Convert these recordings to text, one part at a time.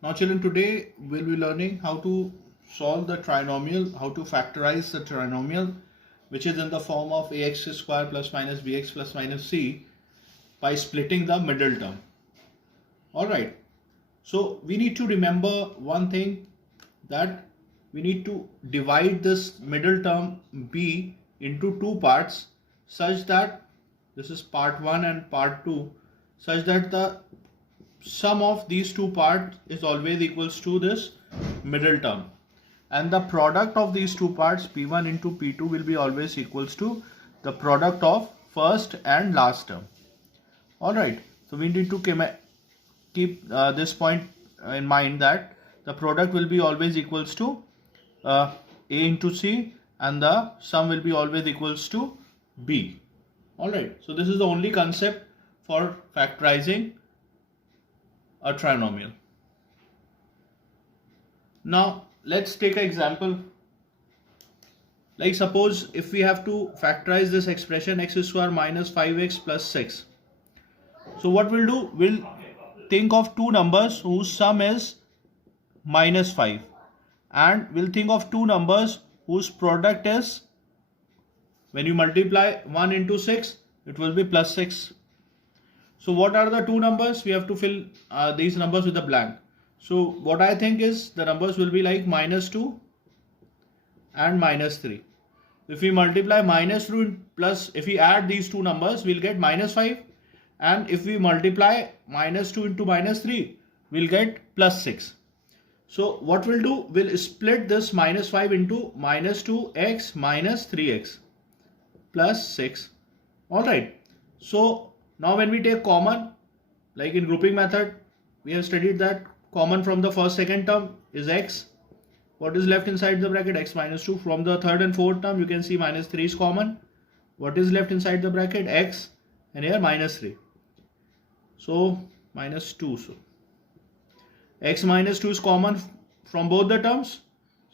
Now children, today we'll be learning how to solve the trinomial, how to factorize the trinomial, which is in the form of ax square plus minus bx plus minus c by splitting the middle term. Alright, so we need to remember one thing, that we need to divide this middle term b into two parts such that this is part 1 and part 2, such that the sum of these two parts is always equals to this middle term, and the product of these two parts p1 into p2 will be always equals to the product of first and last term. Alright, so we need to keep this point in mind, that the product will be always equals to a into c and the sum will be always equals to b. Alright, so this is the only concept for factorizing a trinomial. Now let's take an example. Like suppose if we have to factorize this expression x square minus 5x plus 6. So what we'll do, we'll think of two numbers whose sum is minus 5, and we'll think of two numbers whose product is, when you multiply 1 into 6, it will be plus 6. So what are the two numbers? We have to fill these numbers with a blank. So what I think is the numbers will be like minus 2 and minus 3. If we multiply minus 2 plus, if we add these two numbers, we'll get minus 5. And if we multiply minus 2 into minus 3, we'll get plus 6. So what we'll do, we'll split this minus 5 into minus 2x minus 3x plus 6. Alright. So now when we take common, like in grouping method, we have studied that common from the first second term is x. What is left inside the bracket? X minus 2. From the third and fourth term, you can see minus 3 is common. What is left inside the bracket? X, and here minus 3. So minus 2. So x minus 2 is common from both the terms.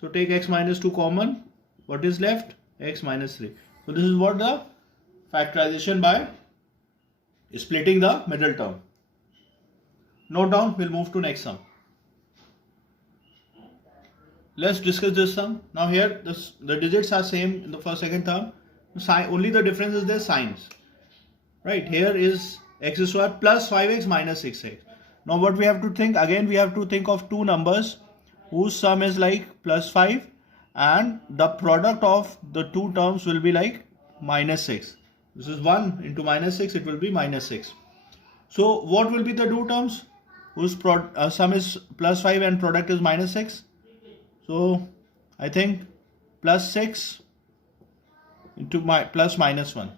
So take x minus 2 common. What is left? X minus 3. So this is what the factorization by splitting the middle term. Note down, we'll move to next sum. Let's discuss this sum. Now here the digits are same in the first second term. Only the difference is their signs. Right, here is x square plus 5x minus 6x. Now what we have to think, again we have to think of two numbers whose sum is like plus 5 and the product of the two terms will be like minus 6. This is 1 into minus 6, it will be minus 6. So what will be the two terms whose sum is plus 5 and product is minus 6? So I think plus 6 into plus minus 1.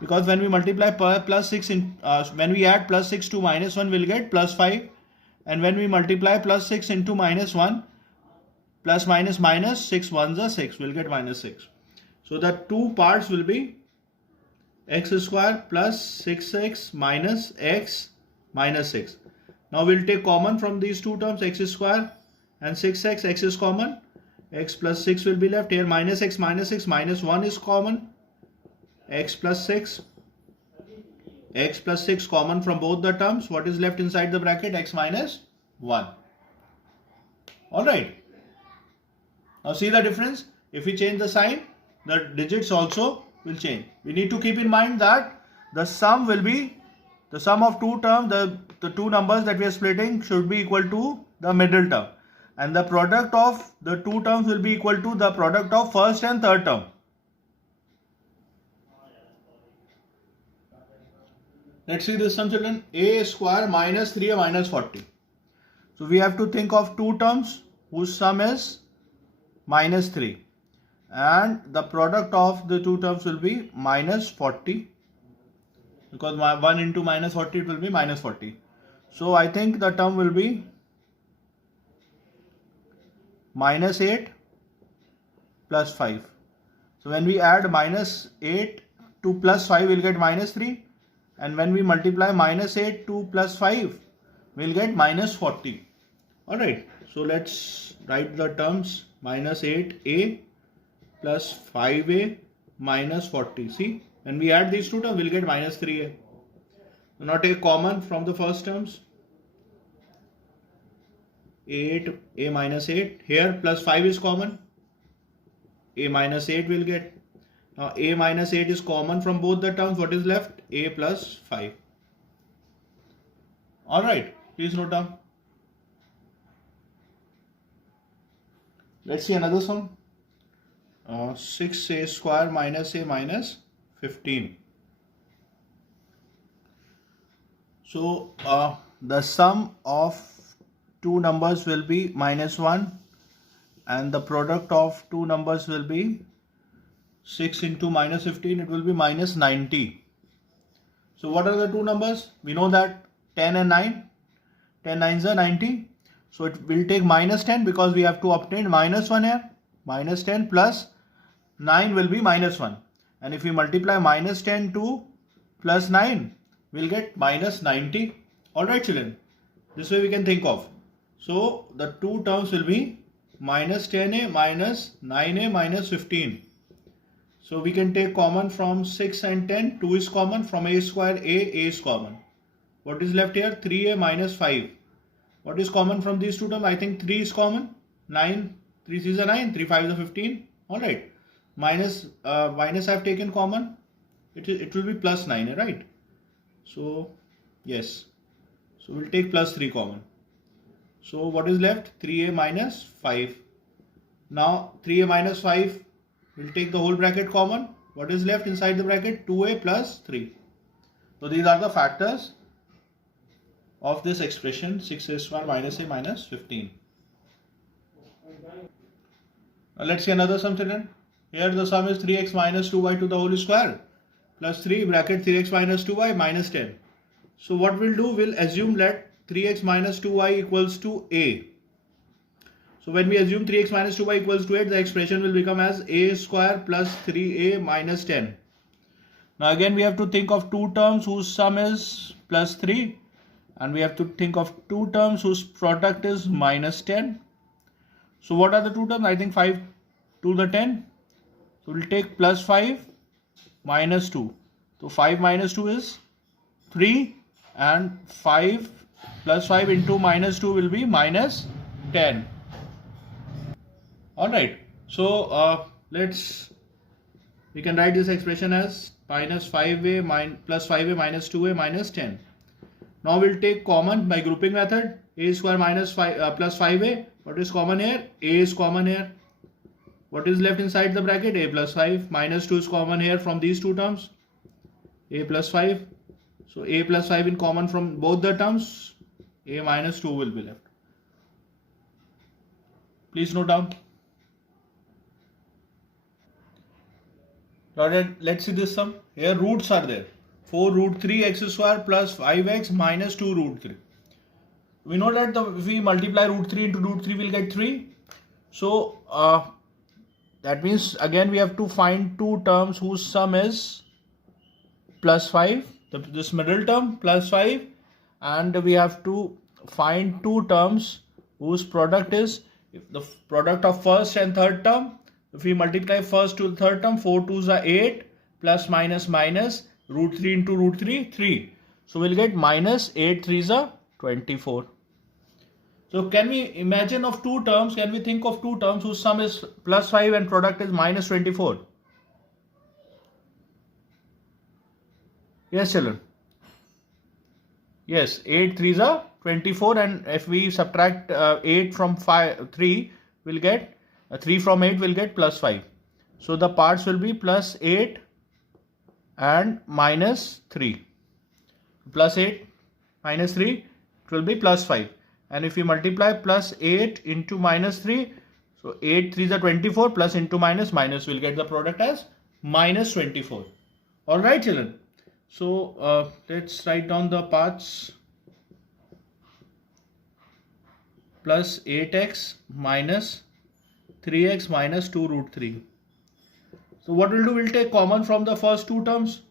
Because when we multiply plus 6 when we add plus 6 to minus 1, we'll get plus 5, and when we multiply plus 6 into minus 1, plus minus minus 6 ones are 6, we'll get minus 6. So the two parts will be x square plus 6x minus x minus 6. Now we'll take common from these two terms, x square and 6x, x is common, x plus 6 will be left. Here minus x minus 6 minus 1 is common, x plus 6, x plus 6 common from both the terms. What is left inside the bracket? X minus 1. Alright. Now see the difference. If we change the sign, the digits also will change. We need to keep in mind that the sum will be, the sum of two terms, the two numbers that we are splitting should be equal to the middle term. And the product of the two terms will be equal to the product of first and third term. Let's see this sum, children. A square minus 3a minus 40. So we have to think of two terms whose sum is minus 3. And the product of the two terms will be minus 40. Because 1 into minus 40, it will be minus 40. So I think the term will be minus 8 plus 5. So when we add minus 8 to plus 5, we'll get minus 3. And when we multiply minus 8 to plus 5, we'll get minus 40. Alright, so let's write the terms minus 8a plus 5a minus 40. See, when we add these two terms, we'll get minus 3a. Now take common from the first terms. 8, a minus 8. Here plus 5 is common. A minus 8 will get. Now a minus 8 is common from both the terms. What is left? A plus 5. Alright, please note down. Let's see another sum. 6a square minus a minus 15. So the sum of two numbers will be minus 1 and the product of two numbers will be 6 into minus 15, it will be minus 90. So what are the two numbers? We know that 10 and 9. 10 9s are 90. So it will take minus 10 because we have to obtain minus 1 here. Minus 10 plus 9 will be minus 1. And if we multiply minus 10 to plus 9, we'll get minus 90. Alright children, this way we can think of. So the two terms will be minus 10a minus 9a minus 15. So we can take common from 6 and 10. 2 is common. From a square, a is common. What is left here? 3a minus 5. What is common from these two terms? I think 3 is common. 9. 3 is a 9. 3 5 is a 15. Alright. Minus I have taken common. It will be plus 9, right? So yes. So we'll take plus 3 common. So what is left? 3a minus 5. Now 3a minus 5. We'll take the whole bracket common. What is left inside the bracket? 2a plus 3. So these are the factors of this expression 6a square minus a minus 15. Now let's see another sum children. Here the sum is 3x minus 2y to the whole square plus 3 bracket 3x minus 2y minus 10. So what we'll do, we'll assume that 3x minus 2y equals to a. So when we assume 3x minus 2y equals to 8, the expression will become as a square plus 3a minus 10. Now again we have to think of two terms whose sum is plus 3 and we have to think of two terms whose product is minus 10. So what are the two terms? I think 5 to the 10. So we'll take plus 5 minus 2. So 5 minus 2 is 3 and 5 plus 5 into minus 2 will be minus 10. Alright, so we can write this expression as minus 5a plus 5a minus 2a minus 10. Now we'll take common by grouping method. A square minus 5 plus 5a. What is common here? A is common here. What is left inside the bracket? A plus 5. Minus 2 is common here from these two terms. A plus 5. So a plus 5 in common from both the terms. A minus 2 will be left. Please note down. Let's see this sum. Here roots are there. 4 root 3 x square plus 5x minus 2 root 3. We know that if we multiply root 3 into root 3, we'll get 3. So that means again we have to find two terms whose sum is plus 5. This middle term plus 5, and we have to find two terms whose product is the product of first and third term. If we multiply first to the third term, 4 2s are 8 plus minus minus root 3 into root 3, 3. So we'll get minus 8 3s are 24. So can we imagine of two terms, can we think of two terms whose sum is plus 5 and product is minus 24? Yes children. Yes, 8 3s are 24 and if we subtract 8 from 3, we'll get 3 from 8 will get plus 5. So the parts will be plus 8 and minus 3. Plus 8 minus 3, it will be plus 5. And if we multiply plus 8 into minus 3, so 8 3s are 24 plus into minus minus, we'll get the product as minus 24. Alright children. So let's write down the parts. Plus 8x minus 3x minus 2 root 3. So what we'll do, we'll take common from the first two terms.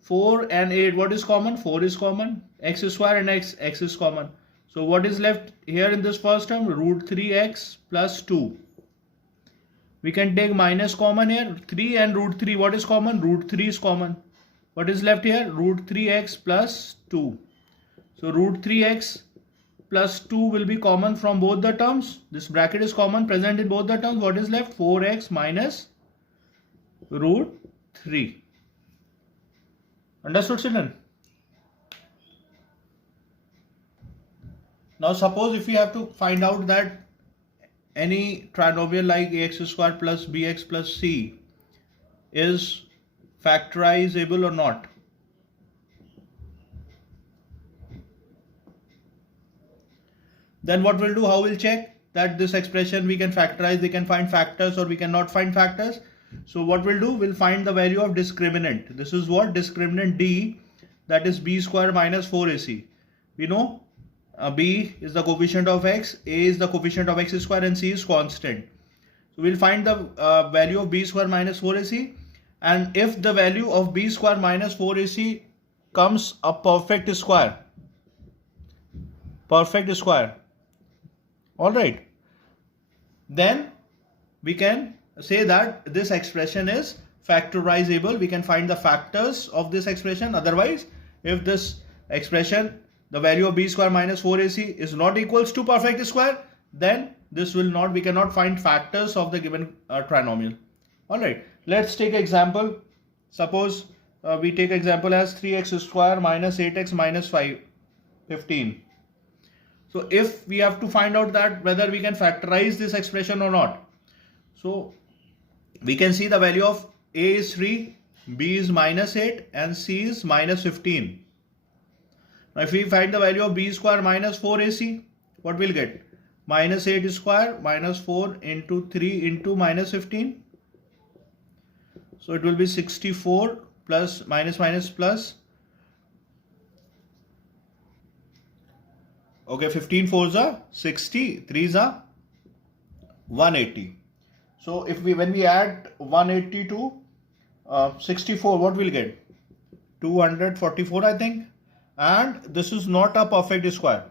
4 and 8, what is common? 4 is common. X square and x is common. So what is left here in this first term? Root 3x plus 2. We can take minus common here. 3 and root 3, what is common? Root 3 is common. What is left here? Root 3x plus 2. So root 3x plus 2 will be common from both the terms. This bracket is common, present in both the terms. What is left? 4x minus root 3. Understood, children? Now suppose if we have to find out that any trinomial like ax square plus bx plus c is factorizable or not. Then what we'll do, how we'll check that this expression we can factorize, we can find factors or we cannot find factors. So what we'll do, we'll find the value of discriminant. This is what? Discriminant d, that is b square minus 4ac. We know b is the coefficient of x, a is the coefficient of x square and c is constant. So we'll find the value of b square minus 4ac, and if the value of b square minus 4ac comes a perfect square, alright, then we can say that this expression is factorizable. We can find the factors of this expression. Otherwise, if this expression, the value of b square minus 4ac is not equals to perfect square, then this will not, we cannot find factors of the given trinomial. Alright, let's take example. Suppose we take example as 3x square minus 8x minus 15. So if we have to find out that whether we can factorize this expression or not, so we can see the value of a is 3, b is minus 8 and c is minus 15. Now if we find the value of b square minus 4ac, what we'll get? Minus 8 square minus 4 into 3 into minus 15. So it will be 64 plus minus minus plus. Okay, 15 4s are 60, 3s are 180. So if when we add 180 to 64, what we'll get? 244, I think. And this is not a perfect square.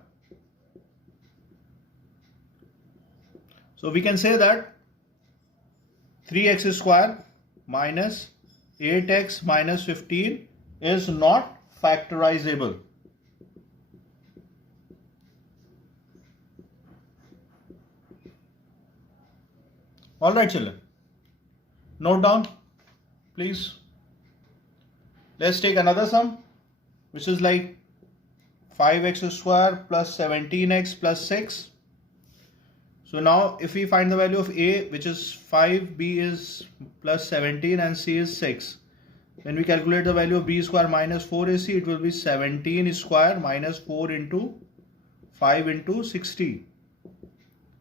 So we can say that 3x square minus 8x minus 15 is not factorizable. Alright, children. Note down, please. Let's take another sum, which is like 5x square plus 17x plus 6. So now if we find the value of a, which is 5, b is plus 17 and c is 6. When we calculate the value of b square minus 4ac, it will be 17 square minus 4 into 5 into 60.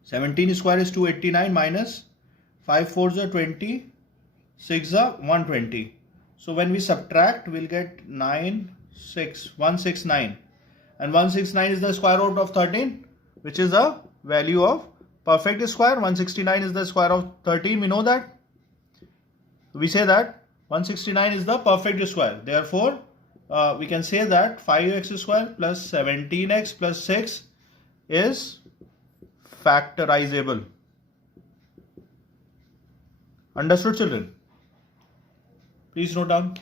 17 square is 289 minus 5 4s are 20, 6 are 120. So when we subtract, we'll get 169. And 169 is the square root of 13, which is the value of perfect square. 169 is the square of 13. We know that. We say that 169 is the perfect square. Therefore, we can say that 5x square plus 17x plus 6 is factorizable. Understood, children? Please note down.